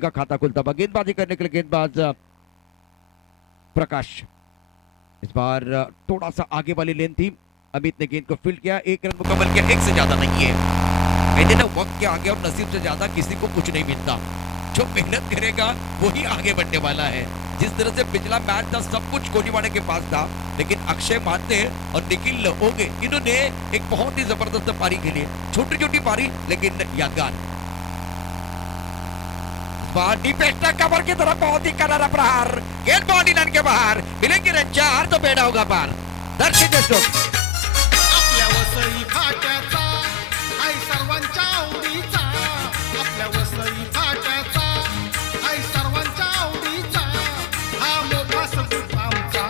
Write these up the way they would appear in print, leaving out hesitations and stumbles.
दोस्ती का खाता खुलता हुआ। गेंदबाजी करने के लिए गेंदबाज प्रकाश। इस बार थोड़ा सा आगे वाली लेन थी, अमित ने गेंद को फील्ड किया, 1 रन मुकम्मल किया, 1 से ज्यादा नहीं है। कहते ना वक्त के आगे और नसीब से ज्यादा किसी को कुछ नहीं मिलता, जो मेहनत करेगा वही आगे बढ़ने वाला है। जिस तरह से पिछला मैच था सब कुछ कोहलीवाड़े के पास था, लेकिन अक्षय मानते और निखिल ओगे इन्होंने एक बहुत ही जबरदस्त पारी खेली, छोटी छोटी पारी लेकिन यादगार। डिफेंस कवर की तरफ बहुत ही करारा प्रहार, गेंद बॉडी लाइन के बाहर, मिलेंगे रन 4 तो बेड़ा होगा पार। दर्शक दोस्तों आपल्या वसई फाट्याचा आई सर्वांच्या आवडीचा, आपल्या वसई फाट्याचा आई सर्वांच्या आवडीचा, हा मोठा सपूत आमचा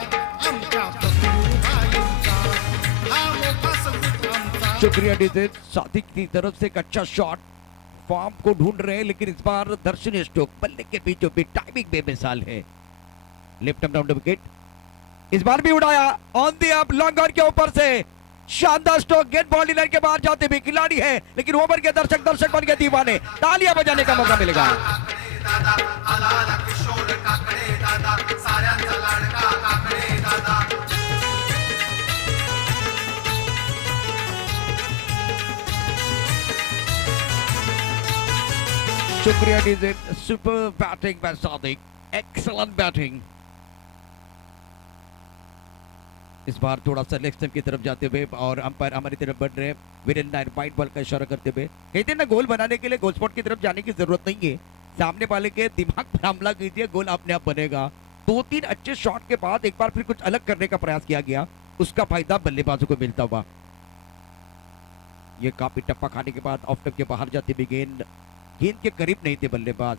आमच्या प्रतिभाईंचा, हा मोठा सपूत आमचा। शुक्रिया डिजिट। सादिक की तरफ से एक अच्छा शॉट, फॉर्म को ढूंढ रहे हैं लेकिन इस बार दर्शनीय स्ट्रोक, बल्ले के बीचों बीच टाइमिंग बेमिसाल है। Left arm down the wicket, इस बार भी उड़ाया on the up long on के ऊपर से, शानदार स्ट्रोक, गेंद बॉडी लाइन के बाहर जाते भी खिलाड़ी है, लेकिन ओवर के दर्शक बन के दीवाने, तालियां बजाने का मौका मिलेगा। शुक्रिया digit. Super batting bye Sadiq, excellent batting. इस बार थोड़ा सा लेग स्टंप की तरफ जाते हुए और अंपायर हमारी तरफ बढ़ रहे, वीरेंद्र नायर वाइड बॉल का इशारा करते हुए कहते हैं ना, गोल बनाने के लिए गोल स्पॉट की तरफ जाने की जरूरत नहीं है, सामने वाले के दिमाग पर हमला कीजिए, गोल अपने आप बनेगा। 2-3 अच्छे शॉट के बाद एक बार फिर कुछ अलग करने का प्रयास किया गया, उसका फायदा बल्लेबाजों को मिलता हुआ। ये काफी टप्पा खाने के बाद ऑफ स्टंप के बाहर जाती हुई गेंद के करीब नहीं थे बल्लेबाज,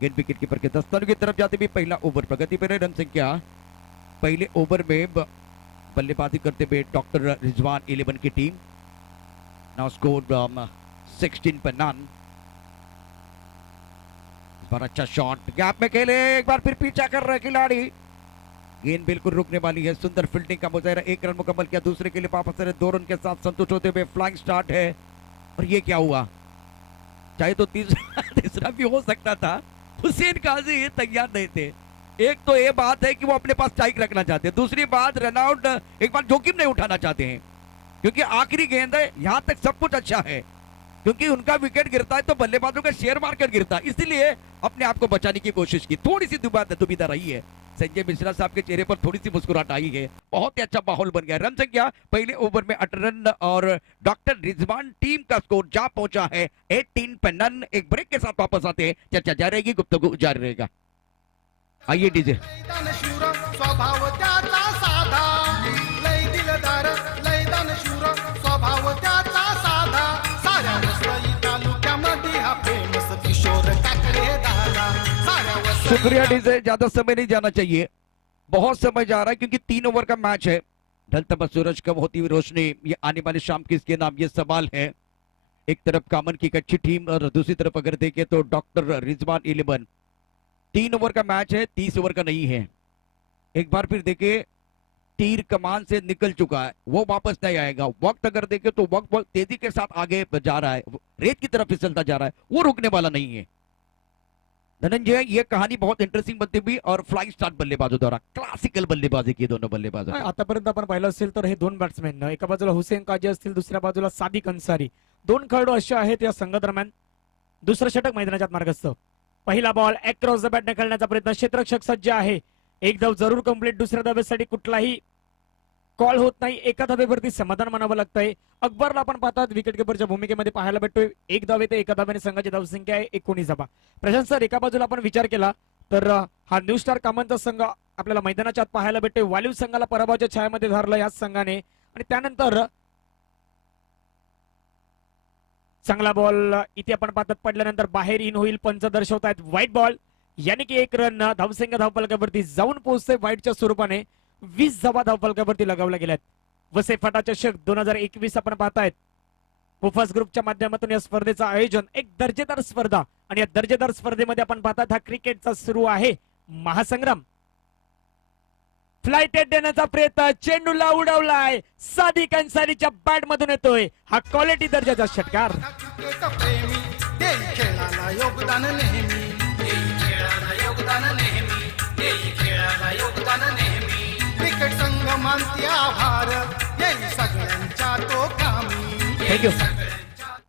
गेंद विकेट कीपर के दस्तानों की तरफ जाते हुए पहला ओवर प्रगति पर है। रन संख्या पहले ओवर में बल्लेबाजी करते हुए डॉक्टर रिजवान 11 की टीम, नाउ स्कोर 16 पर नन। इस बार अच्छा शॉट, गैप में खेले, एक बार फिर पीछा कर रहे खिलाड़ी, गेंद बिल्कुल रुकने वाली है, सुंदर फील्डिंग का मुजाहरा, 1 रन मुकम्मल किया, दूसरे के लिए वापस 2 रन के साथ संतुष्ट होते हुए फ्लाइंग स्टार्ट है। और ये क्या हुआ, चाहे तो तीसरा भी हो सकता था, हुसैन काजी तैयार नहीं थे। एक तो ये बात है कि वो अपने पास स्ट्राइक रखना चाहते हैं, दूसरी बात रन आउट एक बार जोखिम नहीं उठाना चाहते हैं, क्योंकि आखिरी गेंद है, यहां तक सब कुछ अच्छा है, क्योंकि उनका विकेट गिरता है तो बल्लेबाजों का शेयर मार्केट गिरता है, इसलिए अपने आप को बचाने की कोशिश की। थोड़ी सी दुविधा रही है, संजय मिश्रा साहब के चेहरे पर थोड़ी सी मुस्कुराहट आई है, बहुत ही अच्छा माहौल बन गया। रन संख्या पहले ओवर में 8 रन और डॉक्टर रिजवान टीम का स्कोर जा पहुंचा है 18 पर नन। एक ब्रेक के साथ वापस आते हैं, चर्चा जारी रहेगी, गुफ्तगू जारी रहेगा। आइए डीजे। शूर स्वभाव त्याचा साधा, लय दिलदार लयदान शूर स्वभाव त्याचा साधा, साऱ्या वसई तालुक्यामध्ये हा फेमस किशोर काकडे दादा, साऱ्या वसई। शुक्रिया डीजे, ज्यादा समय नहीं जाना चाहिए, बहुत समय जा रहा है क्योंकि 3 ओवर का मैच है। ढलता हुआ सूरज, कब होती हुई रोशनी, ये आने वाली शाम किसके नाम, ये सवाल है। एक तरफ कामन की एक अच्छी टीम और दूसरी तरफ अगर देखें तो डॉक्टर रिजवान 11। 3 ओवर का मैच है, 30 ओवर का नहीं है। एक बार फिर देखे, तीर कमान से निकल चुका है, वो वापस नहीं आएगा। वक्त अगर देखे तो वक्त बहुत तेजी के साथ आगे जा रहा है, रेत की तरफ फिसलता जा रहा है, वो रुकने वाला नहीं है। धनंजय, ये कहानी बहुत इंटरेस्टिंग बनती हुई और फ्लाइंग स्टार्ट बल्लेबाजों द्वारा क्लासिकल बल्लेबाजी की दोनों बल्लेबाज। आतापर्यंत आपण पाहिलं असेल तर हे 2 बॅट्समॅन, एका बाजूला हुसेन काजी असतील, दुसऱ्या बाजूला सादिक अन्सारी, 2 खेळाडू असे आहेत या संघादरम्यान। दुसरं षटक मैदानाच्या मार्गस्थ, पहिला बॉल अक्रॉस द बॅट खेळण्याचा प्रयत्न, क्षेत्ररक्षक सज्ज आहे, एक धाव जरूर कंप्लीट, दुसऱ्या धावेसाठी कुठलाही कॉल होत नाही, एका धावेवरती समाधान मानावं लागतंय। अकबरला आपण पाहतात विकेट किपरच्या भूमिकेमध्ये पाहायला भेटतोय, 1 धाव येते, एका धावेने संघाची धावसंख्या आहे 19 धावा। प्रशांत सर, एका बाजूला आपण विचार केला तर हा न्यू स्टार कामांचा संघ आपल्याला मैदानाच्या आत पाहायला भेटतोय, वालीव संघाला पराभवाच्या छायामध्ये धरलं याच संघाने, आणि त्यानंतर चांगला बॉल इथे आपण पाहतात पडल्यानंतर बाहेर इन होईल, पंच दर्शवतायत व्हाईट बॉल, यानी की 1 रन धावसंख्या धावफलकावरती जाऊन पोहोचते व्हाईटच्या स्वरूपाने, 20 धावा धावफलकावरती लगावल्या गेल्यात। वसई फाटा चषक 2021 आपण पाहतायत, पुफास ग्रुपच्या माध्यमातून या स्पर्धेचं आयोजन, एक दर्जेदार स्पर्धा, आणि या दर्जेदार स्पर्धेमध्ये आपण पाहतात हा क्रिकेटचा सुरू आहे महासंग्राम। फ्लाइट देण्याचा प्रयत्न, चेंडूला उडवलाय, सादिक अन्सारीच्या बॅट मधून येतोय हा क्वालिटी दर्जाचा षटकार। क्रिकेट प्रेमी देई खेळाला खेळाला योगदान नेहमी, देई खेळाला योगदान नेहमी, देई खेळाला योगदान नेहमी. क्रिकेट संघ मानती आभार, येई सगळ्यांच्या तो कामी. थँक्यू.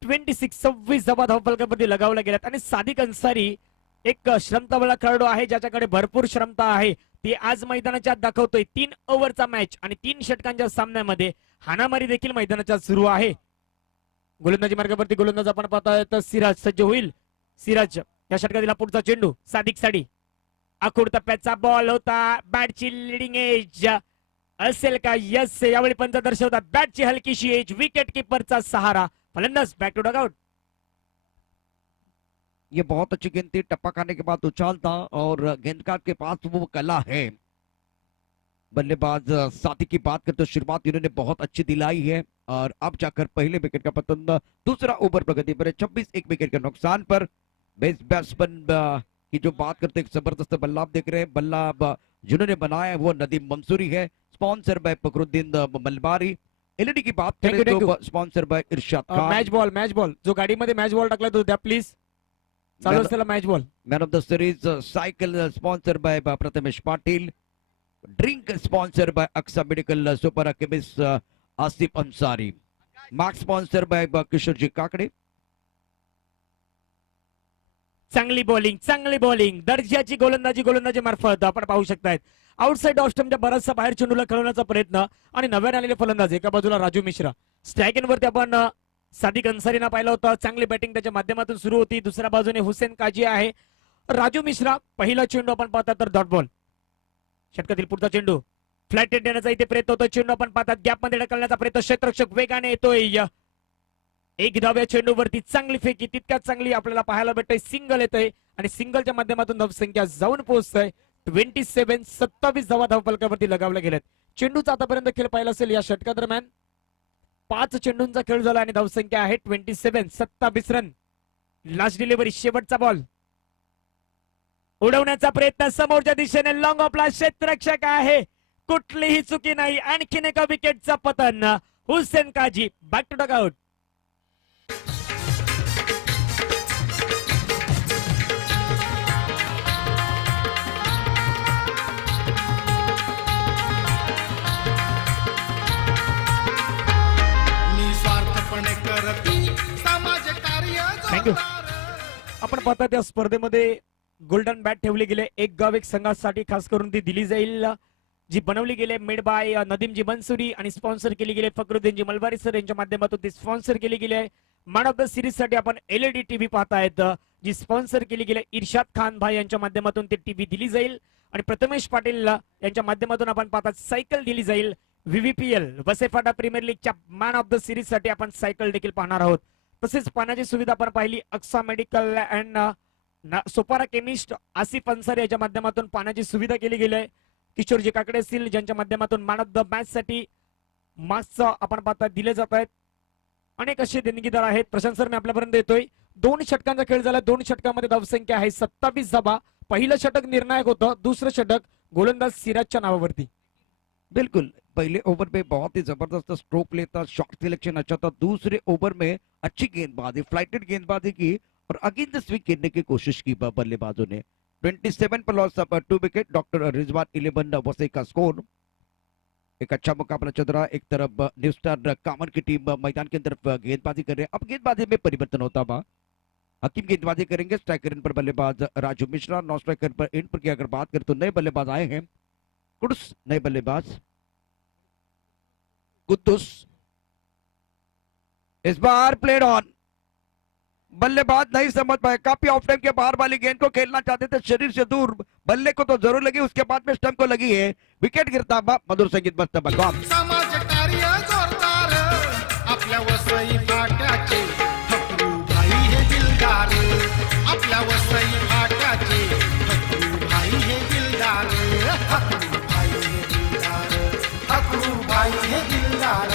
26 धावा धावफलकावरती लगावल्या गेल्यात आणि सादिक अन्सारी एक श्रमतावाला खेळाडू आहे ज्याच्याकडे भरपूर श्रमता आहे. ती आज मैदानाच्या आत दाखवतोय. 3 ओव्हरचा मॅच आणि 3 षटकांच्या सामन्यामध्ये हाणामारी देखील मैदानाच्या सुरू आहे. गोलंदाजी मार्गावरती गोलंदाज आपण पाहतोय तर सिराज सज्ज होईल. सिराज या षटकातील पुढचा चेंडू सादिक साठी. आखूड टप्प्याचा बॉल होता. बॅटची लिडिंग एज असेल का? यस. यावेळी पंच दर्शवतात बॅटची हलकीशी एज. विकेट किपरचा सहारा. फलंदाज बॅक टू डगआउट. ये बहुत अच्छी गेंद थी, टप्पा खाने के बाद उछाल था और गेंदबाज के पास वो कला है. बल्लेबाज सादिक की बात करते शुरुआत इन्होंने बहुत अच्छी दिलाई है और अब जाकर पहले विकेट का पतन. दूसरा ओवर प्रगति पर 26 एक विकेट के नुकसान पर. बेस्ट बैट्समैन की जो बात करते हैं, जबरदस्त बल्ला आप देख रहे हैं. बल्ला जिन्होंने बनाया है वो नदीम मंसूरी है. Sponsor by Fakhruddin Malabari. LED की बात Thank you, करें thank तो sponsor by Irshad Khan. Match ball जो गाडीमध्ये मॅच बॉल टाकला तो द्या प्लीज. चालू असलेला match ball. Man of the series cycle sponsor by Prathamesh Patil. Drink sponsor by Aksa medical super chemist Asif Ansari. Mark sponsor by Kishorji Kakade. चांगली बॉलिंग दर्जाची गोलंदाजी मार्फत आपण पाहू शकतायत. आउटसाइड ऑफ स्टंपच्या बराचसा बाहेर चेंडूला खेळवण्याचा प्रयत्न आणि नव्याने आलेले फलंदाज एका बाजूला राजू मिश्रा. स्ट्राईक वरती आपण सादिक अन्सारीना पाहिलं होतं. चांगली बॅटिंग त्याच्या माध्यमातून सुरू होती. दुसऱ्या बाजूने हुसेन काजी आहे. राजू मिश्रा. पहिला चेंडू आपण पाहतात तर डॉट बॉल. षटकातील पुढचा चेंडू फ्लॅट देण्याचा इथे प्रयत्न होतो. चेंडू आपण पाहतात गॅप मध्ये ढकलण्याचा प्रयत्न. क्षेत्ररक्षक वेगाने येतोय. एक धाव्या चेंडूवरती चांगली फेकी. तितक्याच चांगली आपल्याला पाहायला भेटतंय. सिंगल येतंय आणि सिंगलच्या माध्यमातून धावसंख्या जाऊन पोहोचतंय 27 धावा धावफलकावरती लगावल्या गेल्यात. चेंडूचा आतापर्यंत खेळ पाहिला असेल या षटकादरम्यान 5 चेंडूंचा खेळ झाला आणि धावसंख्या आहे 27 रन. लास्ट डिलिव्हरी शेवटचा बॉल उडवण्याचा प्रयत्न समोरच्या दिशेने. लॉंग ऑफला क्षेत्ररक्षक आहे. कुठलीही चुकी नाही. आणखीन एका विकेटचा पतन. हुसेन काजी बॅक टू डगआउट. निस्वार्थपणे करती समाज कार्य Thank you. जोरदार. आपण पाहता त्या स्पर्धेमध्ये गोल्डन बॅट ठेवले गेले. एक गाव एक संघासाठी खास करून ती दिली जाईल. जी बनवली गेली मेड बाय नदीमजी मंसूरी आणि स्पॉन्सर केली गेली फखरुद्दीनजी मलबारी सर यांच्या माध्यमातून ती स्पॉन्सर केली गेली आहे. मॅन ऑफ द सिरीज साठी आपण एलईडी टीव्ही पाहतायत जी स्पॉन्सर केली गेली इर्शाद खान भाई यांच्या माध्यमातून ती टीव्ही दिली जाईल. आणि प्रथमेश पाटील यांच्या माध्यमातून आपण पाहतात सायकल दिली जाईल. व्हीव्हीपीएल वसेफाटा प्रीमियर लीगच्या मॅन ऑफ द सिरीज साठी आपण सायकल देखील पाहणार आहोत. तसेच पाण्याची सुविधा आपण पाहिली. Aksa medical and Sopara chemist Asif Ansari याच्या माध्यमातून पाण्याची सुविधा केली गेली आहे. किशोरजी काकडे असतील ज्यांच्या माध्यमातून मॅन ऑफ द मॅच साठी मास्क आपण पाहता दिले जात आहेत. अनेक असे देणगीदार आहेत. प्रशांत सर मी आपल्यापर्यंत येतोय. 2 षटकांचा खेळ झाला. 2 षटकामध्ये धावसंख्या आहे 27 धावा. पहिलं षटक निर्णायक होतं. दुसरं षटक गोलंदाज सिराजच्या नावावरती. बिल्कुल पहले ओवर में बहुत ही जबरदस्त स्ट्रोक लेता, शॉट सिलेक्शन अच्छा था. दूसरे ओवर में अच्छी गेंदबाजी, फ्लाइटेड गेंदबाजी की और अगेंस्ट स्विंग खेलने की कोशिश की बल्लेबाजों ने. 27 पर loss of 2 wicket. Doctor Rizwan 11 Vasai का स्कोर. एक अच्छा मुकाबला चल रहा. एक तरफ न्यू स्टार कामन की टीम मैदान के तरफ गेंदबाजी कर रहे हैं. अब गेंदबाजी में परिवर्तन होता हुआ हकीम गेंदबाजी करेंगे. स्ट्राइकर इन पर बल्लेबाज राजू मिश्रा. नॉन स्ट्राइकर पर इन पर की अगर बात करें तो नए बल्लेबाज आए हैं. कुडुस नए बल्लेबाज. कुद्दुस इस बार प्लेड ऑन. बल्लेबाज नहीं समझ पाए. काफी ऑफ टाइम के बाहर वाली गेंद को खेलना चाहते थे शरीर से दूर. बल्ले को तो जरूर लगी, उसके बाद में स्टंप को लगी है. विकेट गिरता हुआ मधुर संगीत बजता बलवान. समाज कार्य जोरदार. आपल्या वसई फाट्याचे फकरूभाई हे दिलदार. आपल्या वसई फाट्याचे फकरूभाई हे दिलदार. फकरूभाई हे दिलदार. फकरूभाई हे दिलदार.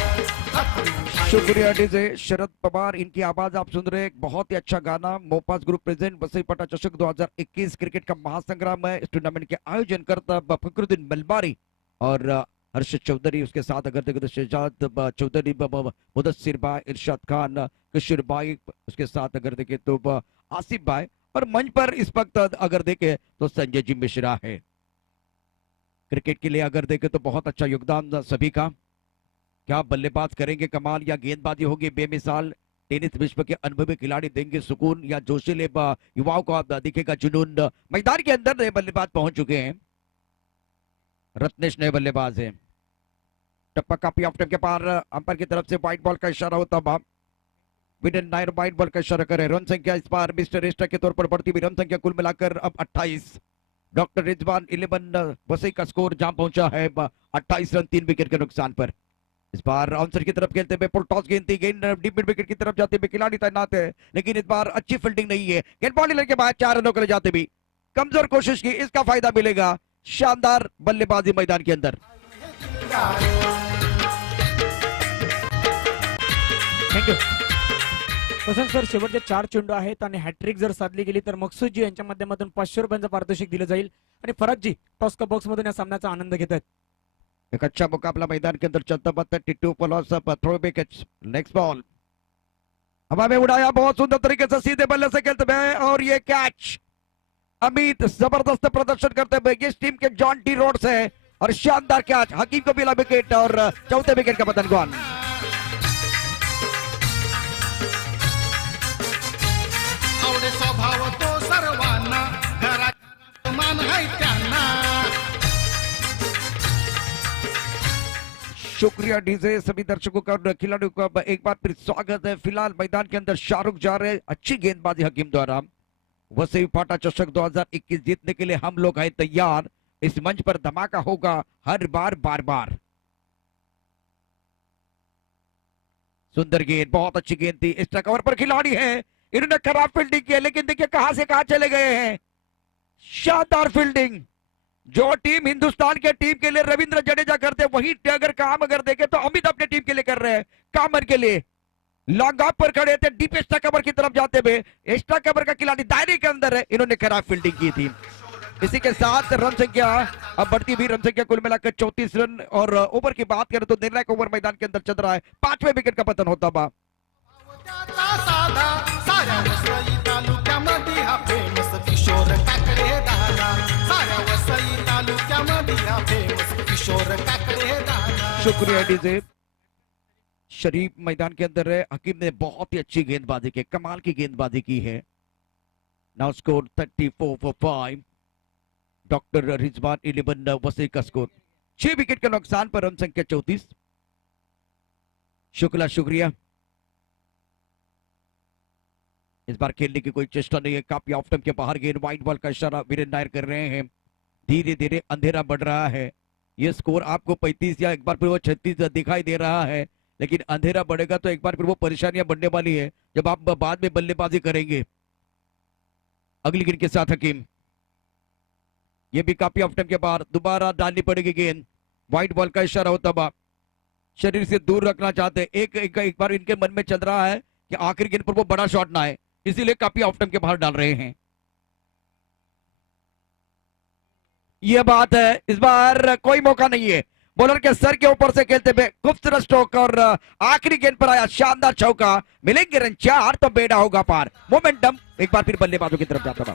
शुक्रिया डीजे शरद पवार. इनकी आवाज आप सुन रहे हैं. एक बहुत ही अच्छा गाना. मोपास ग्रुप प्रेजेंट वसई पटा चषक 2021 क्रिकेट का महासंग्राम है. इस टूर्नामेंट के आयोजन करता फखरुद्दीन मलबारी और हर्षद चौधरी, उसके साथ अगर देखें तो शहजाद चौधरी, मुदस्सिर भाई, इरशाद खान, किशोर भाई, उसके साथ अगर देखें तो आसिफ भाई, और मंच पर इस वक्त अगर देखें तो संजय जी मिश्रा है। क्रिकेट के लिए अगर देखें तो बहुत अच्छा योगदान सभी का। क्या बल्लेबाज करेंगे कमाल या गेंदबाजी होगी बेमिसाल। टेनिस विश्व के अनुभवी खिलाड़ी देंगे सुकून या जोशीले युवाओं को आप दिखेगा जुनून। मैदान के अंदर नए बल्लेबाज पहुंच चुके हैं। रत्नेश नए बल्लेबाज हैं। टप्पा कापी ऑफ टाइम के पार अंपायर की तरफ से व्हाइट बॉल का इशारा होता बाप विडन नायर व्हाइट बॉल का इशारा करे। रन संख्या इस बार मिस्टर रेस्टर के तौर पर बढ़ती हुई रन संख्या कुल मिलाकर अब 28। डॉक्टर रिजवान 11 वसई का स्कोर जहां पहुंचा है 28 रन 3 विकेट के नुकसान पर। इस बार आउंसर की तरफ खेलते हुए फुल टॉस गेंद थी, गेंद डीप मिड विकेट की तरफ जाते हुए खिलाड़ी तैनात है, लेकिन इस बार अच्छी फील्डिंग नहीं है। गेंद बॉल लेने के बाद 4 रनों के लिए जाते भी कमजोर कोशिश की, इसका फायदा मिलेगा। शानदार बल्लेबाजी मैदान के अंदर। थँक्यू वसंत सर. शेवटचे 4 चेंडू आहेत आणि हॅट्रिक जर साधली गेली तर मकसूदजी यांच्या माध्यमातून 500 रुपयांचं पारितोषिक दिलं जाईल आणि फराजजी टॉस का बॉक्स मधून या सामन्याचा आनंद घेत आहेत. एक अच्छा मुकाबला मैदान के अंदर चलता बनता है। टिट्टू पलॉस थ्रो विकेट, नेक्स्ट बॉल हवा में उड़ाया बहुत सुंदर तरीके से सीधे बल्ले से खेलते हुए और ये कैच। अमित जबरदस्त प्रदर्शन करते हुए इस टीम के जॉन टी रोड्स है और शानदार कैच। हकीम को मिला विकेट और चौथे विकेट का पतन गॉन। आवडे स्वभाव तो सर्वांना, घरात मान आहे त्यांना। शुक्रिया डीजे सभी दर्शकों का और खिलाड़ियों का एक बार फिर स्वागत है। फिलहाल मैदान के अंदर शाहरुख जा रहे, अच्छी गेंदबाजी हकीम द्वारा। वसई फाटा चषक 2021 जीतने के लिए हम लोग हैं तैयार। इस मंच पर धमाका होगा हर बार बार बार। सुंदर गेंद, बहुत अच्छी गेंद थी। इस कवर पर खिलाड़ी है, इन्होंने खराब फील्डिंग की, लेकिन देखिए कहां से कहां चले गए हैं। शानदार फील्डिंग। जो टीम हिंदुस्तान के टीम के लिए रविंद्र जडेजा करते वही अगर काम अगर देखे तो अमित अपने टीम के लिए कर रहे हैं। कामर के लिए लॉन्ग ऑफ पर खड़े थे, डीप एक्स्ट्रा कवर की तरफ जाते हुए एक्स्ट्रा कवर का खिलाड़ी दायरे के अंदर है, इन्होंने खराब फील्डिंग की थी। इसी के साथ रन संख्या अब बढ़ती हुई, रन संख्या कुल मिलाकर 34 रन। और ओवर की बात करें तो निर्णायक ओवर मैदान के अंदर चल रहा है, 5वें विकेट का पतन होता बा। साधा साऱ्या वसई तालुक्यामध्ये हा फेमस किशोर काकडे दादा। साऱ्या वसई तालुक्यामध्ये हा फेमस किशोर काकडे दादा। शुक्रिया डीजे। शरीफ मैदान के अंदर है, हकीम ने बहुत ही अच्छी गेंदबाजी की, कमाल की गेंदबाजी की है। Now score 34 for 5। Doctor Rizwan 11 Vasai का स्कोर। 6 विकेट के नुकसान पर रन संख्या 34। शुक्ला शुक्रिया। इस बार खेलने की कोई चेष्टा नहीं है। काफी ऑफ टाइम के बाहर गेंद, व्हाइट बॉल का इशारा वीरेंद्र नायर कर रहे हैं। धीरे धीरे अंधेरा बढ़ रहा है। ये स्कोर आपको 35 या एक बार फिर वो 36 दिखाई दे रहा है, लेकिन अंधेरा बढ़ेगा तो एक बार फिर वो परेशानियां बढ़ने वाली है जब आप बाद में बल्लेबाजी करेंगे। अगली गेंद के साथ हकीम, ये भी काफी ऑफ टाइम के बाहर, दोबारा डालनी पड़ेगी गेंद। व्हाइट बॉल का इशारा होता बा, शरीर से दूर रखना चाहते। एक बार इनके मन में चल रहा है कि आखिरी गेंद पर वो बड़ा शॉट ना आए, इसीलिए काफी ऑफ टाइम के बाहर डाल रहे हैं। यह बात है, इस बार कोई मौका नहीं है। बॉलर के सर के ऊपर से खेलते हुए खूबसूरत स्ट्रोक और आखिरी गेंद पर आया शानदार चौका। मिलेंगे रन 4 तो बेड़ा होगा पार। मोमेंटम एक बार फिर बल्लेबाजों की तरफ जाता है।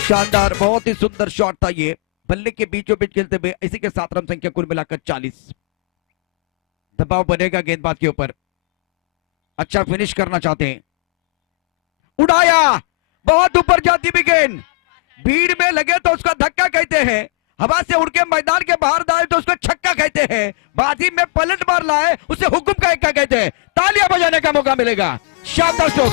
शानदार, बहुत ही सुंदर शॉट था ये, बल्ले के बीचों बीच खेलते हुए। इसी के साथ रन संख्या कुल मिलाकर 40। दबाव बनेगा गेंदबाज के ऊपर, अच्छा फिनिश करना चाहते हैं। उड़ाया, बहुत ऊपर जाती भी गेंद, भीड़ में लगे तो उसका धक्का कहते हैं, हवा से उड़ के मैदान के बाहर डाले तो उसको छक्का कहते हैं, बाजी में पलट मार लाए उसे हुक्म का एक कहते हैं। तालियां बजाने का मौका मिलेगा। शानदार स्ट्रोक।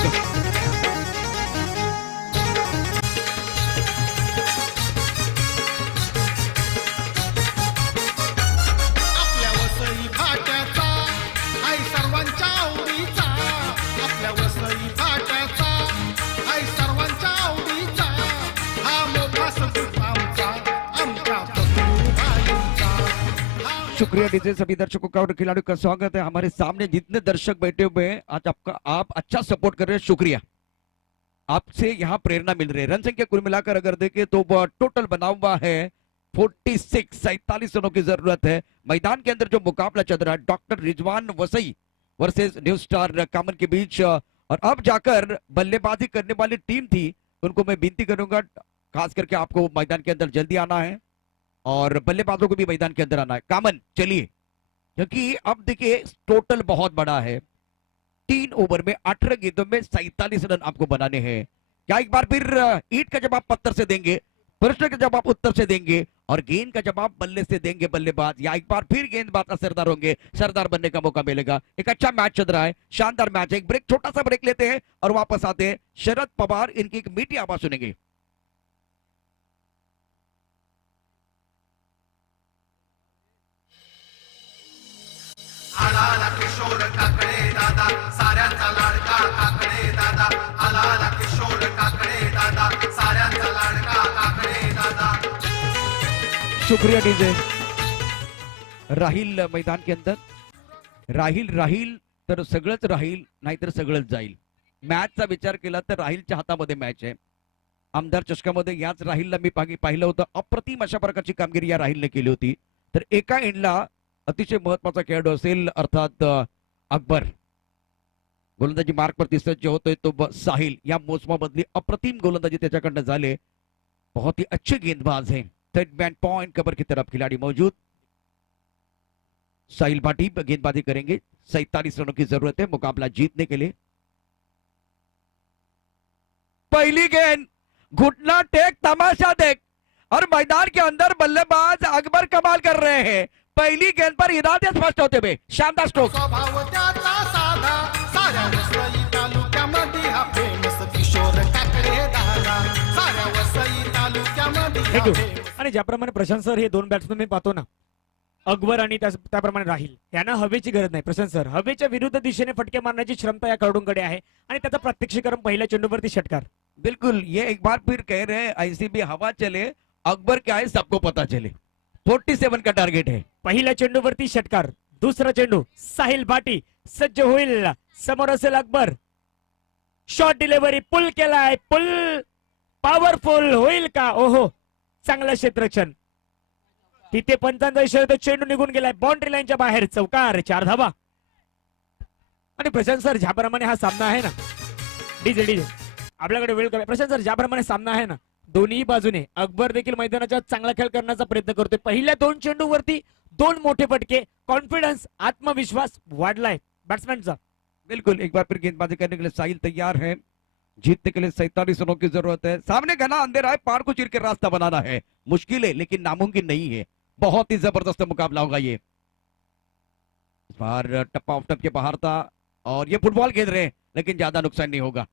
आपल्या वसई फाट्याचा आई सर्वांच्या आवडीचा। आपल्या वसई फाट्याचा आई सर्वांच्या आवडीचा। हा मोठा सपूत आमचा, आमच्या फसलूबाईंचा। शुक्रिया डीजे, सभी दर्शकों का और खिलाड़ियों का स्वागत है। हमारे सामने जितने दर्शक बैठे हुए हैं आज आप अच्छा सपोर्ट कर रहे हैं, शुक्रिया। आपसे यहाँ प्रेरणा मिल रही है। रन संख्या कुल मिलाकर अगर देखें तो टोटल बना हुआ है 46, 47 रनों की जरूरत है। मैदान के अंदर जो मुकाबला चल रहा है doctor Rizwan Vasai versus new star Kaman के बीच, और अब जाकर बल्लेबाजी करने वाली टीम थी उनको मैं विनती करूंगा खास करके आपको मैदान के अंदर जल्दी आना है और बल्लेबाजों को भी मैदान के अंदर आना है। कामन चलिए, क्योंकि अब देखिए टोटल बहुत बड़ा है। 3 ओवर में 18 गेंदों में 47 रन आपको बनाने हैं। क्या एक बार फिर ईंट का जवाब पत्थर से देंगे, प्रश्न का जवाब उत्तर से देंगे और गेंद का जवाब बल्ले से देंगे बल्लेबाज, या एक बार फिर गेंदबाज असरदार होंगे, सरदार बनने का मौका मिलेगा। एक अच्छा मैच चल रहा है, शानदार मैच है। एक ब्रेक, छोटा सा ब्रेक लेते हैं और वापस आते हैं। शरद पवार इनकी एक मीठी आवाज सुनेंगे। आला किशोर काकडे दादा, साऱ्यांचा लाडका काकडे दादा, आला किशोर काकडे दादा, साऱ्यांचा लाडका काकडे दादा। शुक्रिया डीजे। राहील मैदान के अंदर, राहील तर सगळंच राहील, नाहीतर सगळंच जाईल। मॅचचा विचार केला तर राहीलच्या हातामध्ये मॅच आहे। आमदार चषकामध्ये याच राहीलला मी पाहिलं होतं, अप्रतिम अशा प्रकारची कामगिरी या राहीलने केली होती। तर एका एंडला अतिशय महत्वाचा खेळाडू असेल अर्थात अकबर, गोलंदाजी मार्क पर सज्ज होतोय तो साहिल। या मोसमामधली अप्रतिम गोलंदाजी त्याच्याकडनं झाले, बहुत ही अच्छे गेंदबाज हैं। थर्ड मैन पॉइंट कवर की तरफ खिलाड़ी मौजूद, साहिल भाटी गेंदबाजी करेंगे। 47 रनों की जरूरत है मुकाबला जीतने के लिए। पहली गेंद, घुटना टेक, तमाशा देख, और मैदान के अंदर बल्लेबाज अकबर कमाल कर रहे हैं। पहली गेंद पर इरादे स्पष्ट होते हुए शानदार स्ट्रोक। स्वभाव त्याचा साधा, साऱ्या वसई तालुक्यामध्ये हा फेमस किशोर काकडे दादा, साऱ्या वसई तालुक्यामध्ये हा थँक्यू। famous आणि ज्याप्रमाणे प्रशांत सर हे दोन बॅट्समन मी पाहतो ना, अकबर आणि त्याप्रमाणे राहील, यांना हवेची गरज नाही। प्रशांत सर, हवेच्या विरुद्ध दिशेने फटके मारण्याची क्षमता या खेळाडूंकडे आहे आणि त्याचा प्रत्यक्षीकरण पहिल्या चेंडूवरती षटकार। बिल्कुल, ये एक बार फिर कह रहे हैं ऐसी भी हवा चले, अकबर क्या है सबको पता चले। 47 का टारगेट है। पहिल्या चेंडूवरती षटकार, दुसरा चेंडू, साहिल भाटी सज्ज होईल, समोर असेल अकबर, शॉर्ट डिलिव्हरी, पुल केलाय, पुल पॉवरफुल होईल का? ओहो, चांगलं क्षेत्ररक्षण, तिथे पंचांचा इशारा, तो चेंडू निघून गेलाय बाउंड्री लाईनच्या बाहेर, चौकार, 4 धावा। आणि प्रशांत सर, ज्याप्रमाणे हा सामना आहे ना, डीजे आपल्याकडे वेळ कमी। प्रशांत सर, ज्याप्रमाणे सामना आहे ना, दोन्ही बाजूने अकबर देखील मैदानाच्या चांगला खेळ करण्याचा प्रयत्न करतोय। पहिल्या 2 चेंडूवरती 2 मोठे फटके, कॉन्फिडन्स, आत्मविश्वास वाढलाय बॅट्समॅनचा। बिल्कुल, एक बार फिर गेंदबाजी करने के लिए साहिल तैयार है। जीतने के लिए 47 रनों की जरूरत है। सामने घना अंधेरा है, पहाड़ को चीर के रास्ता बनाना है मुश्किल है, लेकिन नामुमकिन नहीं है। बहुत ही जबरदस्त मुकाबला होगा ये। इस बार टप्पा ऑफ टप के बाहर था और ये फुटबॉल खेल रहे हैं, लेकिन ज्यादा नुकसान नहीं होगा।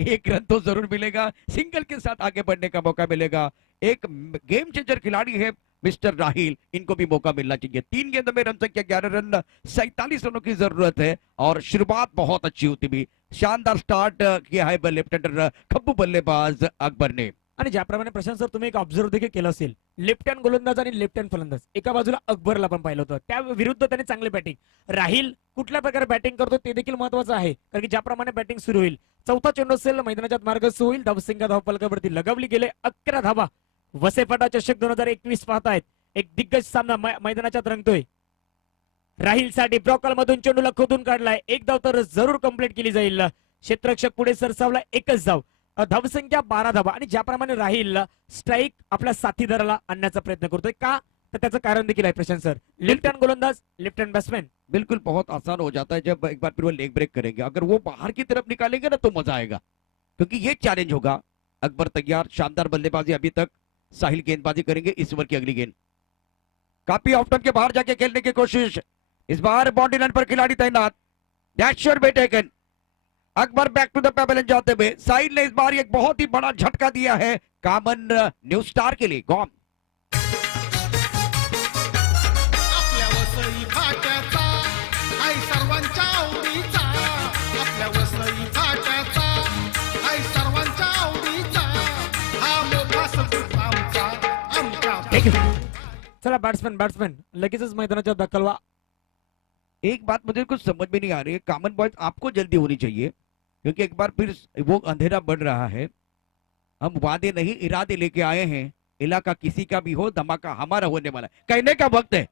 1 रन तो जरूर मिलेगा, सिंगल के साथ आगे बढ़ने का मौका मिलेगा। एक गेम चेंजर खिलाड़ी है मिस्टर राहील, इनको भी मौका मिलना चाहिए। 3 गेंदों में रन संख्या 11 रन, 47 रनों की जरूरत है और शुरुआत बहुत अच्छी होती भी। शानदार स्टार्ट किया है लेफ्ट हैंडर खब्बू बल्लेबाज अकबर ने। आणि ज्याप्रमाणे प्रशांत सर, तुम्ही एक ऑब्झर्व देखील केलं असेल, लेफ्ट हँड गोलंदाज आणि लेफ्ट हँड फलंदाज, एका बाजूला अकबरला पण पाहिलं होतं, त्या विरुद्ध त्याने चांगली बॅटिंग। राहील कुठल्या प्रकारे बॅटिंग करतो ते देखील महत्वाचं आहे, कारण की ज्याप्रमाणे बॅटिंग सुरू होईल, चौथा चेंडू असेल, मैदानाच्या मार्गस्थ होईल, धावसंख्या धावफलकावरती लगावली गेले 11 धावा। वसेफाटा चषक 2021 पाहतायत, एक दिग्गज सामना मैदानाच्यात रंगतोय। राहील साठी ब्रॉकल मधून चेंडूला खोदून काढलाय, 1 धाव तर जरूर कंप्लीट केली जाईल। क्षेत्ररक्षक पुढे सरसावला, 1च धाव, धावसंख्या 12 धावा। आणि ज्याप्रमाणे राहील स्ट्राईक आपल्या साथीदाराला आणण्याचा प्रयत्न करतोय, का तर त्याचं कारण देखील आहे प्रशांत सर, लेफ्ट हँड गोलंदाज, लेफ्ट हँड बैट्समैन। बिल्कुल, बहुत आसान हो जाता है जब एक बार फिर वो लेग ब्रेक करेंगे। अगर वो बाहर की तरफ निकालेंगे ना तो मजा आएगा, क्योंकि ये चैलेंज होगा। अकबर तैयार, शानदार बल्लेबाजी अभी तक। साहिल गेंदबाजी करेंगे इस ओवर की अगली गेंद। काफी ऑफ टर्न के बाहर जाके खेलने की कोशिश, इस बार बाउंड्री लाइन पर खिलाड़ी तैनात, that sure be taken. Akbar back to the pavilion जाते हुए, साहिल ने इस बार एक बहुत ही बड़ा झटका दिया है कामन न्यू स्टार के लिए। गॉम आपल्या वसई फाट्याचा, आई सर्वांच्या आवडीचा, आपल्या वसई फाट्याचा, आई सर्वांच्या आवडीचा, हा मोठा सपूत आमचा, आमचा। चला बैट्समैन लगेचच मैदानाच्या दाखल व्हा। एक बात मुझे कुछ समझ में नहीं आ रही है, कॉमन बॉयज आपको जल्दी होनी चाहिए, क्योंकि एक बार फिर वो अंधेरा बढ़ रहा है। हम वादे नहीं इरादे लेके आए हैं। इलाका किसी का भी हो, धमाका हमारा होने वाला है। कहने का वक्त है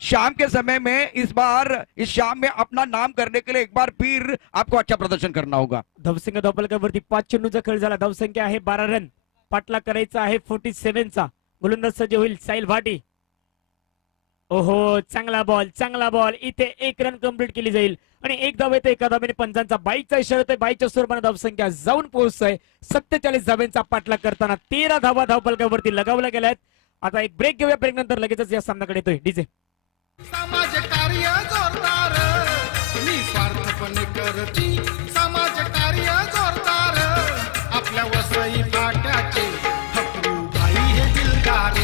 शाम के समय में। इस बार इस शाम में अपना नाम करने के लिए एक बार फिर आपको अच्छा प्रदर्शन करना होगा। धावसंख्या धावपलकावरती 5 चेंडूचा खेळ झाला. धावसंख्या आहे 12 रन. पाठलाग करायचा आहे 47 चा. गोलंदाज सज्ज होईल साहिल भाटी. ओहो, चांगला बॉल. इथे 1 रन कंप्लीट केली जाईल आणि 1 धाव येते एका धावेने पंचांचा. 22चा इशारा येतोय. 22च्या स्वरूपाने धावसंख्या जाऊन पोहोचतोय 47 धाव्यांचा पाठलाग करताना 13 धावा धावपलकावरती लगावल्या गेल्या आहेत. आता एक ब्रेक घेऊया. ब्रेक नंतर लगेचच या सामन्याकडे येतोय डीजे. समाज कार्य जोरदार निस्वार्थपणे करती. समाज कार्य जोरदार आपल्या वसई फाट्याचे फकरू भाई हे दिलदार.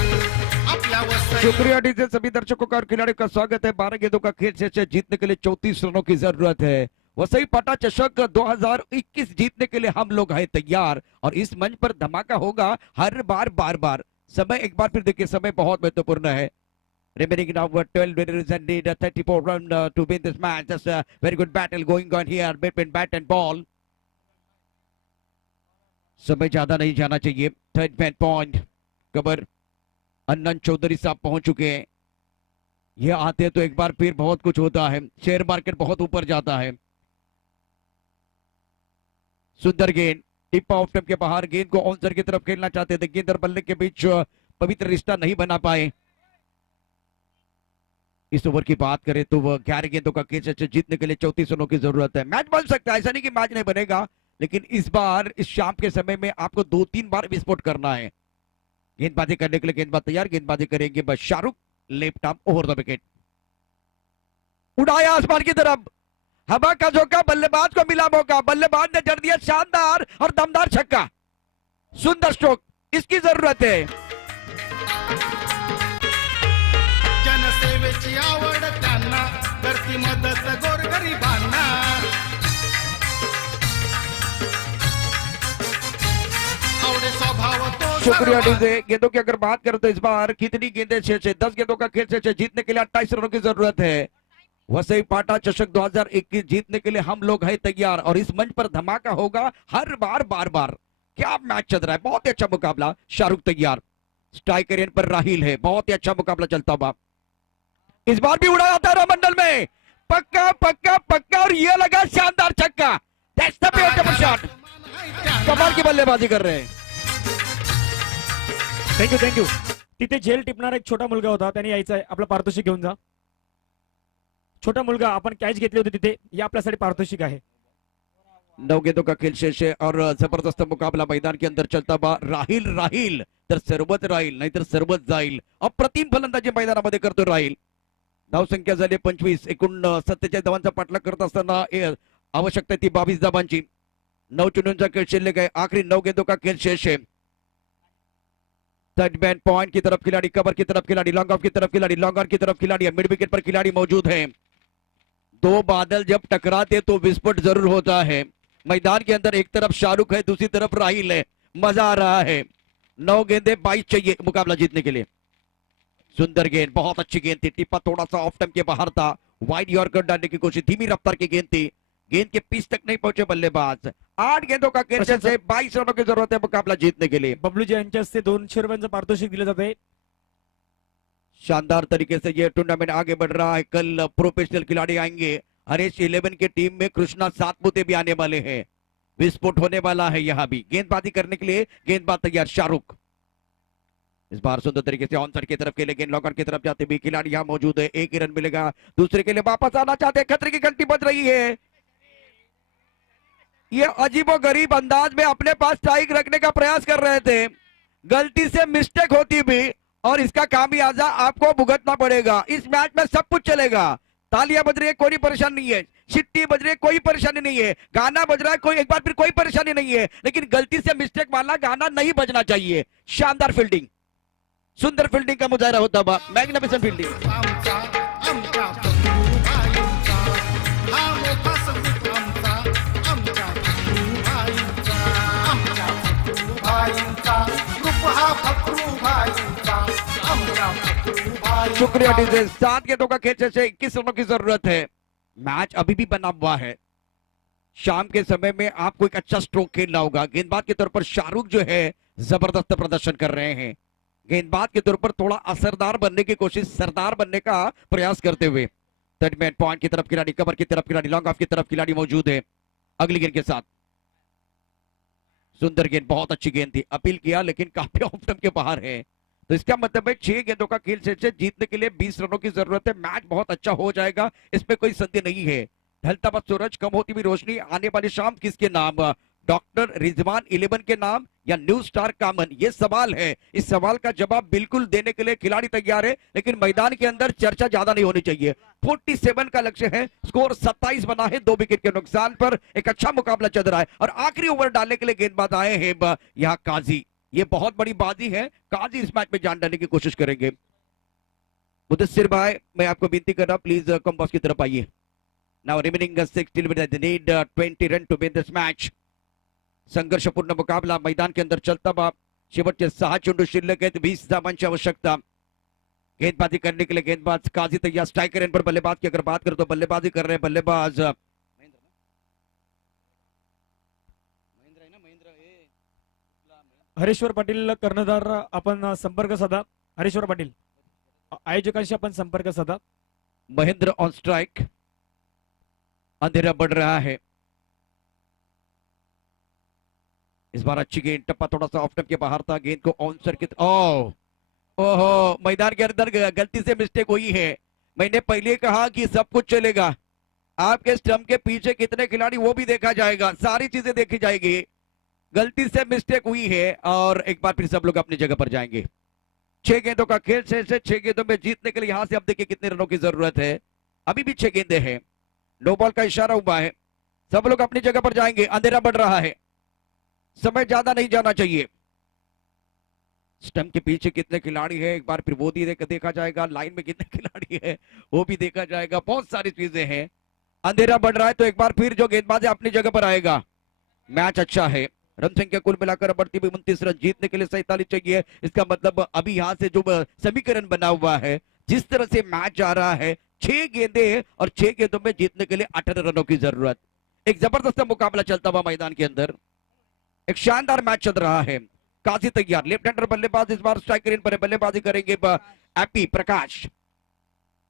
आपल्या वसई शुक्रिया डीजे. सभी दर्शकों का और खिलाड़ियों का स्वागत है। 12 गेंदों का खेल से जीतने के लिए 34 रनों की जरूरत है। वसई पाटा चषक 2021 जीतने के लिए हम लोग है तैयार और इस मंच पर धमाका होगा हर बार। समय एक बार फिर देखिए, समय बहुत महत्वपूर्ण है। Remaining now 12 winners and need 34 run to win this match. That's a very good battle going on here between bat and ball. समय ज्यादा नहीं जाना चाहिए। थर्ड मैन पॉइंट कबर अन्नन चौधरी साहब पहुंच चुके हैं। ये आते तो एक बार फिर बहुत कुछ होता है। शेयर मार्केट बहुत ऊपर जाता है। सुंदर गेंद टिप ऑफ टेप के बाहर, गेंद को ऑनसर की तरफ खेलना चाहते थे। गेंद और बल्ले के बीच पवित्र रिश्ता नहीं बना पाए। इस ओवर की बात करें तो वह 11 गेंदों का खेल से जीतने के लिए 34 रनों की जरूरत है। मैच बन सकता है, ऐसा नहीं कि मैच नहीं बनेगा, लेकिन इस बार इस शाम के समय में आपको 2-3 बार विस्फोट करना है। गेंदबाजी करने के लिए गेंदबाज तैयार। गेंदबाजी करेंगे बस Shahrukh. Left arm over the wicket, उड़ाया आसमान की तरफ। हवा का झोंका, बल्लेबाज को मिला मौका। बल्लेबाज ने जड़ दिया शानदार और दमदार छक्का। सुंदर स्ट्रोक, इसकी जरूरत है। जनसेवेची आवड त्यांना करती मदत गोरगरिबांना. आवडे स्वभाव तो शुक्रिया सर्वांना. डीजे। गेंदों की अगर बात करें तो इस बार कितनी गेंदें 6 10 गेंदों का खेल से जीतने के लिए 28 रनों की जरूरत है। वसई पाटा चषक 2021 जीतने के लिए हम लोग है तैयार और इस मंच पर धमाका होगा हर बार। क्या मैच चल रहा है, बहुत ही अच्छा मुकाबला। शाहरुख तैयार, स्ट्राइकर एंड पर राहिल है। बहुत ही अच्छा मुकाबला चलता हुआ। इस बार भी उड़ाया था मंडल में, पक्का और ये लगा शानदार छक्का। That's the beautiful shot. कमाल की बल्लेबाजी कर रहे हैं। थँक्यू. तिथे झेल टिपणारा एक छोटा मुलगा होता. त्याने यायचं आहे. आपलं पारितोषिक घेऊन जा. छोटा मुलगा, आपण कॅच घेतली होती तिथे, या आपल्यासाठी पारितोषिक आहे. 9 गेंदों का खेल शेष है और जबरदस्त मुकाबला मैदान के अंदर चलता हुआ। राहिल तर सरबत राहील, नाहीतर सरबत जाईल. अप्रतिम फलंदाजी मैदानामध्ये करतो राहिल. धावसंख्या झाली 25. एकूण 47 धावांचा पाठलाग करत असताना आवश्यकता ती 22 धावांची. 9 चेंडूंचा खेळ शिल्लक आहे. आखिरी 9 गेंदों का खेल शेष है। थर्ड मैन पॉइंट की तरफ खिलाड़ी, कवर की तरफ खिलाड़ी, लॉन्ग ऑफ की तरफ खिलाड़ी, लॉन्ग ऑन की तरफ खिलाड़ी, मिड विकेट पर खिलाड़ी मौजूद है। दो बादल जब टकराते तो विस्फोट जरूर होता है। मैदान के अंदर एक तरफ शाहरुख है, दूसरी तरफ राहिल है। मजा आ रहा है। 9 गेंदें 22 चाहिए मुकाबला जीतने के लिए। सुंदर गेंद, बहुत अच्छी गेंद थी। टिप्पा थोड़ा सा ऑफ टाइम के बाहर था। वाइड यॉर्कर डालने की कोशिश, धीमी रफ्तार की गेंद थी। गेंद के पिच तक नहीं पहुंचे बल्लेबाज। 8 गेंदों का खेल से 22 रनों की जरूरत है मुकाबला जीतने के लिए। बबलूजी यांच्या हस्ते 200 रुपयांचं पारितोषिक दिलं जाते. शानदार तरीके से ये टूर्नामेंट आगे बढ़ रहा है। कल प्रोफेशनल खिलाड़ी आएंगे। हरेश 11 की टीम में कृष्णा सातपुते भी आने वाले हैं। विस्फोट होने वाला है यहाँ भी। गेंदबाजी करने के लिए गेंदबाज तैयार शाहरुख। इस बार सुंदर तरीके से ऑनसाइड की तरफ खेले, गेंद लॉकर की तरफ जाते भी खिलाड़ी यहाँ मौजूद है। एक ही रन मिलेगा, दूसरे के लिए वापस आना चाहते हैं। खतरे की घंटी बज रही है। ये अजीबोगरीब अंदाज में अपने पास स्ट्राइक रखने का प्रयास कर रहे थे। गलती से मिस्टेक होती भी और इसका खामियाजा आपको भुगतना पड़ेगा। इस मैच में सब कुछ चलेगा। तालियां बज रही है, कोई परेशानी नहीं है। सिट्टी बज रही है, कोई परेशानी नहीं है। गाना बज रहा है, कोई एक बार फिर कोई परेशानी नहीं है। लेकिन गलती से मिस्टेक वाला गाना नहीं बजना चाहिए। शानदार फील्डिंग, सुंदर फील्डिंग का मुजाहरा होता हुआ। Magnificent fielding. आमचा आमच्या फकरूभाईंचा हा मोठा संगीत आमचा आमच्या फकरूभाईंचा आमच्या फकरूभाईंचा ग्रुप हा फकरूभाईंचा आमच्या फकरूभाईंचा. शुक्रिया डीजे। 7 गेंदों का खेल से 21 रनों की जरूरत है। मैच अभी भी बना हुआ है। शाम के समय में आपको एक अच्छा स्ट्रोक खेलना होगा। गेंदबाज के तौर पर शाहरुख जो है जबरदस्त प्रदर्शन कर रहे हैं। गेंदबाज के तौर पर थोड़ा असरदार बनने की कोशिश, सरदार बनने का प्रयास करते हुए। थर्ड मैन पॉइंट की तरफ खिलाड़ी, कवर की तरफ खिलाड़ी, लॉन्ग ऑफ की तरफ खिलाड़ी मौजूद है अगली गेंद के साथ। सुंदर गेंद, बहुत अच्छी गेंद थी, अपील किया लेकिन काफी ऑफ स्टंप के बाहर है। तो इसका मतलब है 6 गेंदों का खेल से जीतने के लिए 20 रनों की जरूरत है। मैच बहुत अच्छा हो जाएगा, इसमें कोई संदेह नहीं है। ढलता हुआ सूरज, कम होती हुई रोशनी, आने वाली शाम किसके नाम? डॉक्टर रिजवान 11 के नाम या न्यू स्टार कामन? ये सवाल है। इस सवाल का जवाब बिल्कुल देने के लिए खिलाड़ी तैयार है, लेकिन मैदान के अंदर चर्चा ज्यादा नहीं होनी चाहिए। 47 का लक्ष्य है, स्कोर 27 बना है 2 विकेट के नुकसान पर। एक अच्छा मुकाबला चल रहा है और आखिरी ओवर डालने के लिए गेंदबाज आए हैं यहाँ काजी। ये बहुत बड़ी बाजी है, काजी इस मैच में जान डालने की कोशिश करेंगे। मुदस्सिर भाई, मैं आपको विनती कर रहा हूं, प्लीज कंपास की तरफ आइए। Now remaining 60 minutes, they need 20 run to win this match. संघर्षपूर्ण मुकाबला मैदान के अंदर चलता हुआ, शेवटचे 6 चेंडू शिल्लक आहेत, 20 धावांची आवश्यकता। गेंदबाजी करने के लिए गेंदबाज काजी तैयार, स्ट्राइकर इन पर बल्लेबाज की अगर बात करें तो बल्लेबाजी कर रहे हैं बल्लेबाज हरेश्वर पाटील कर्णधार आपण संपर्क साधा। हरेश्वर पाटील आयोजकांशी आपण संपर्क साधा। Mahendra on strike. अंधेरा बढ़ रहा है। इस बार अच्छी गेंद, टप्पा थोड़ा सा ऑफ स्टंप के बाहर था, गेंद को ऑन सर्किट, ओहो मैदान के अंदर गलती से मिस्टेक हुई है। मैंने पहले कहा कि सब कुछ चलेगा, आपके स्टंप के पीछे कितने खिलाड़ी वो भी देखा जाएगा, सारी चीजें देखी जाएगी। गलती से मिस्टेक हुई है और एक बार फिर सब लोग अपनी जगह पर जाएंगे। 6 गेंदों का खेल से 6 गेंदों में जीतने के लिए यहां से अब देखिए कितने रनों की जरूरत है। अभी भी 6 गेंदें हैं, नो बॉल का इशारा हुआ है, सब लोग अपनी जगह पर जाएंगे। अंधेरा बढ़ रहा है, समय ज्यादा नहीं जाना चाहिए। स्टंप के पीछे कितने खिलाड़ी हैं एक बार फिर वो देखा जाएगा, लाइन में कितने खिलाड़ी हैं वो भी देखा जाएगा, बहुत सारी चीजें हैं। अंधेरा बढ़ रहा है तो एक बार फिर जो गेंदबाज है अपनी जगह पर आएगा। मैच अच्छा है, रन संख्या कुल मिलाकर बढ़ती हुई 29 रन, जीतने के लिए 47 चाहिए। इसका मतलब अभी यहां से जो समीकरण बना हुआ है, जिस तरह से मैच जा रहा है, 6 गेंदें और 6 गेंदों में जीतने के लिए 18 रनों की जरूरत। एक जबरदस्त मुकाबला चलता हुआ मैदान के अंदर, एक शानदार मैच चल रहा है। काजी तैयार, लेफ्ट हैंडर बल्लेबाज इस बार स्ट्राइकर इन पर बल्लेबाजी करेंगे एपी प्रकाश।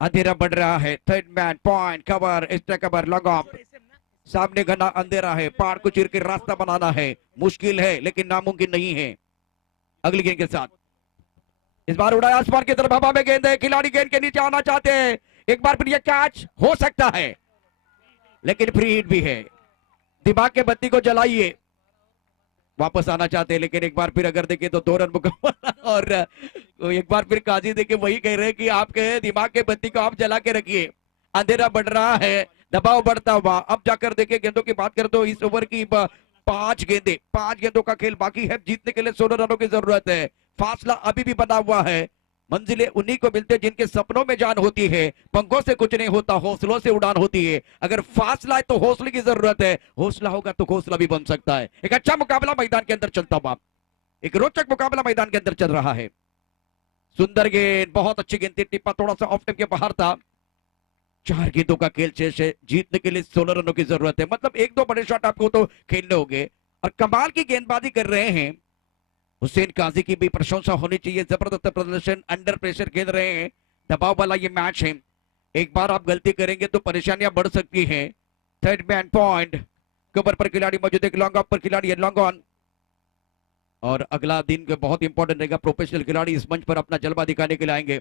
अंधेरा बढ़ रहा है, third man point, cover, extra cover, long off. सामने घना अंधेरा है, पहाड़ को चीर के रास्ता बनाना है, मुश्किल है लेकिन नामुमकिन नहीं है। अगली गेंद के साथ इस बार उड़ाया आसमान की तरफ, हवा में गेंद है, खिलाड़ी गेंद के नीचे आना चाहते हैं। एक बार फिर यह कैच हो सकता है लेकिन फ्री हिट भी है। दिमाग के बत्ती को जलाइए, वापस आना चाहते हैं लेकिन एक बार फिर अगर देखें तो 2 रन मुकम्मल। और एक बार फिर काजी देखे वही कह रहे हैं कि आपके दिमाग के बत्ती को आप जला के रखिए। अंधेरा बढ़ रहा है, दबाव बढ़ता हुआ। अब जाकर देखिए गेंदों की बात करें तो इस ओवर की 5 गेंदों का खेल बाकी है, जीतने के लिए 16 रनों की जरूरत है। फासला अभी भी बना हुआ है, मंजिलें उन्हीं को मिलते जिनके सपनों में जान होती है। पंखों से कुछ नहीं होता, हौसलों से उड़ान होती है। अगर फासला है तो हौसले की जरूरत है, हौसला होगा तो हौसला भी बन सकता है। एक अच्छा मुकाबला मैदान के अंदर चलता हुआ, एक रोचक मुकाबला मैदान के अंदर चल रहा है। सुंदर गेंद, बहुत अच्छी गेंद थी, टिप्पा थोड़ा सा ऑफ स्टंप के बाहर था। 4 गेंदों का खेल शेष है, जीतने के लिए 16 रनों की जरूरत है। मतलब 1-2 बड़े शॉट आपको तो खेलने होंगे और कमाल की गेंदबाजी कर रहे हैं। हुसैन काजी की भी प्रशंसा होनी चाहिए, जबरदस्त प्रदर्शन, अंडर प्रेशर खेल रहे हैं। दबाव वाला ये मैच है, एक बार आप गलती करेंगे तो परेशानियां बढ़ सकती हैं। थर्ड मैन पॉइंट, कवर पर खिलाड़ी मौजूद है, लॉन्ग ऑफ पर खिलाड़ी है, लॉन्ग ऑन। और अगला दिन का बहुत इंपॉर्टेंट रहेगा, प्रोफेशनल खिलाड़ी इस मंच पर अपना जलवा दिखाने के लिए आएंगे।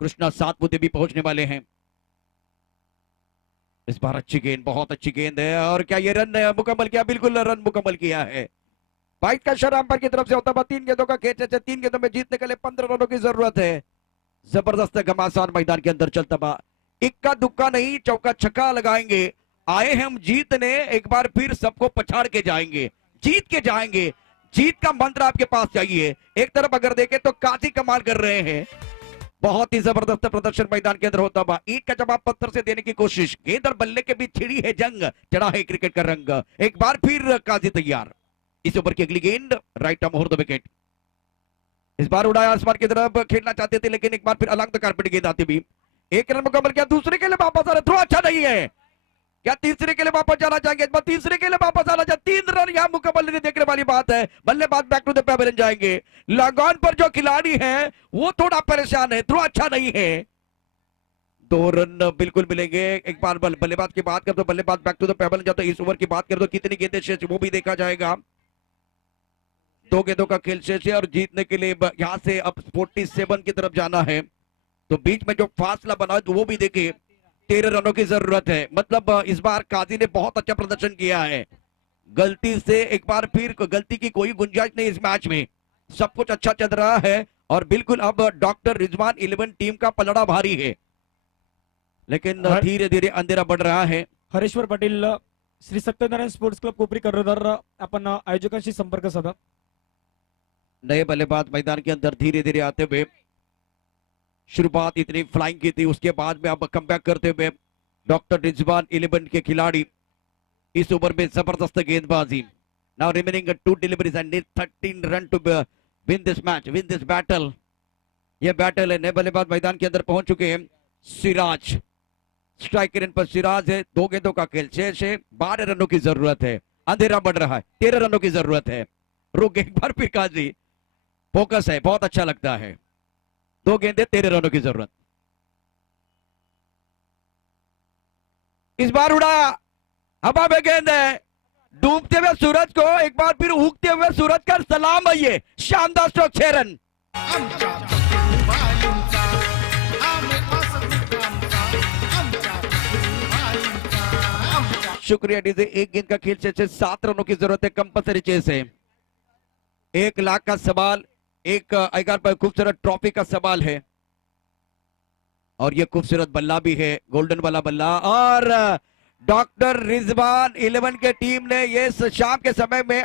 कृष्णा 7 मुद्दे भी पहुंचने वाले हैं। इस बार अच्छी गेंद, बहुत अच्छी गेंद है और क्या ये रन मुकम्मल किया? बिल्कुल रन मुकम्मल किया है। 22 का शर अंपायर की तरफ से होता हुआ 3 गेंदों का खेल है, 3 गेंदों में जीतने के लिए 15 रनों की जरूरत है। जबरदस्त घमासान मैदान के अंदर चलता हुआ, इक्का दुक्का नहीं चौका छक्का लगाएंगे। आए हम जीतने, एक बार फिर सबको पछाड़ के जाएंगे, जीत के जाएंगे। जीत का मंत्र आपके पास चाहिए। एक तरफ अगर देखें तो काजी कमाल कर रहे हैं, बहुत ही जबरदस्त प्रदर्शन मैदान के अंदर होता हुआ। ईंट का जवाब पत्थर से देने की कोशिश, गेंद और बल्ले के बीच छिड़ी है जंग, चढ़ा है क्रिकेट का रंग। एक बार फिर काजी तैयार, इस ओवर की अगली गेंद right arm over the wicket. इस बार उड़ाया आसमान की तरफ, खेलना चाहते थे लेकिन एक बार फिर अलग द कारपेट गेंद आती भी। 1 रन मुकम्मल किया, दूसरे के लिए वापस आ रहे, थ्रो अच्छा नहीं है। क्या तीसरे के लिए वापस जाना चाहेंगे? तीसरे के लिए वापस आना चाहे, 3 रन यहाँ मुकम्मल नहीं देखने वाली बात है। बल्लेबाज बैक टू द पेविलियन जाएंगे। लगान पर जो खिलाड़ी है वो थोड़ा परेशान है, थ्रो अच्छा नहीं है। 2 रन बिल्कुल मिलेंगे। एक बार बल्लेबाज की बात कर तो बल्लेबाज बैक टू द पेविलियन जाता है। इस ओवर की बात कर तो कितनी गेंदें शेष वो भी देखा जाएगा। 2 गेंदों का खेल शेष है और जीतने के लिए यहां से अब 47 की तरफ जाना है। तो बीच में जो फासला बना है तो वो भी देखिए, 13 रनों की जरूरत है। मतलब इस बार काजी ने बहुत अच्छा प्रदर्शन किया है। गलती से एक बार फिर गलती की कोई गुंजाइश नहीं इस मैच में। सब कुछ अच्छा चल रहा है और बिल्कुल अब डॉक्टर रिजवान 11 टीम का पलड़ा भारी है, लेकिन धीरे धीरे अंधेरा बढ़ रहा है। हरेश्वर पाटील, श्री सत्यनारायण स्पोर्ट्स क्लब कोपरी कर्णधार, आपण आयोजकांशी संपर्क साधा। नए बल्लेबाज मैदान के अंदर धीरे धीरे आते हुए, शुरुआत इतनी फ्लाइंग की थी, उसके बाद में अब कमबैक करते हुए डॉक्टर रिजवान 11 के खिलाड़ी इस ओवर में जबरदस्त गेंदबाजी। Now remaining 2 deliveries and 13 run to win this match, win this battle. ये बैटल है। नए बल्लेबाज मैदान के अंदर पहुंच चुके हैं। सिराज स्ट्राइक रेट पर सिराज है। 2 गेंदों का खेल शेष है। 12 रनों की जरूरत है। अंधेरा बढ़ रहा है। 13 रनों की जरूरत है। रुक एक बार फिर काजी, फोकस है, बहुत अच्छा लगता है। 2 गेंदे, 13 रनों की जरूरत। इस बार उड़ा, हवा में गेंद है। डूबते हुए सूरज को एक बार फिर उगते हुए सूरज का सलाम है। ये शानदार स्ट्रोक, 6 रन। आमच्या चतुर्बाईंचा आम्ही असंच आमचा आमच्या चतुर्बाईंचा आमच्या शुक्रिया डीजे। 1 गेंद का खेल शेष है। 7 रनों की जरूरत है। कंपल्सरी चेस है। 1 लाख का सवाल, एक आईकार पर खूबसूरत ट्रॉफी का सवाल है और ये खूबसूरत बल्ला भी है, गोल्डन वाला बल्ला। और डॉक्टर रिजवान 11 के टीम ने ये शाम के समय में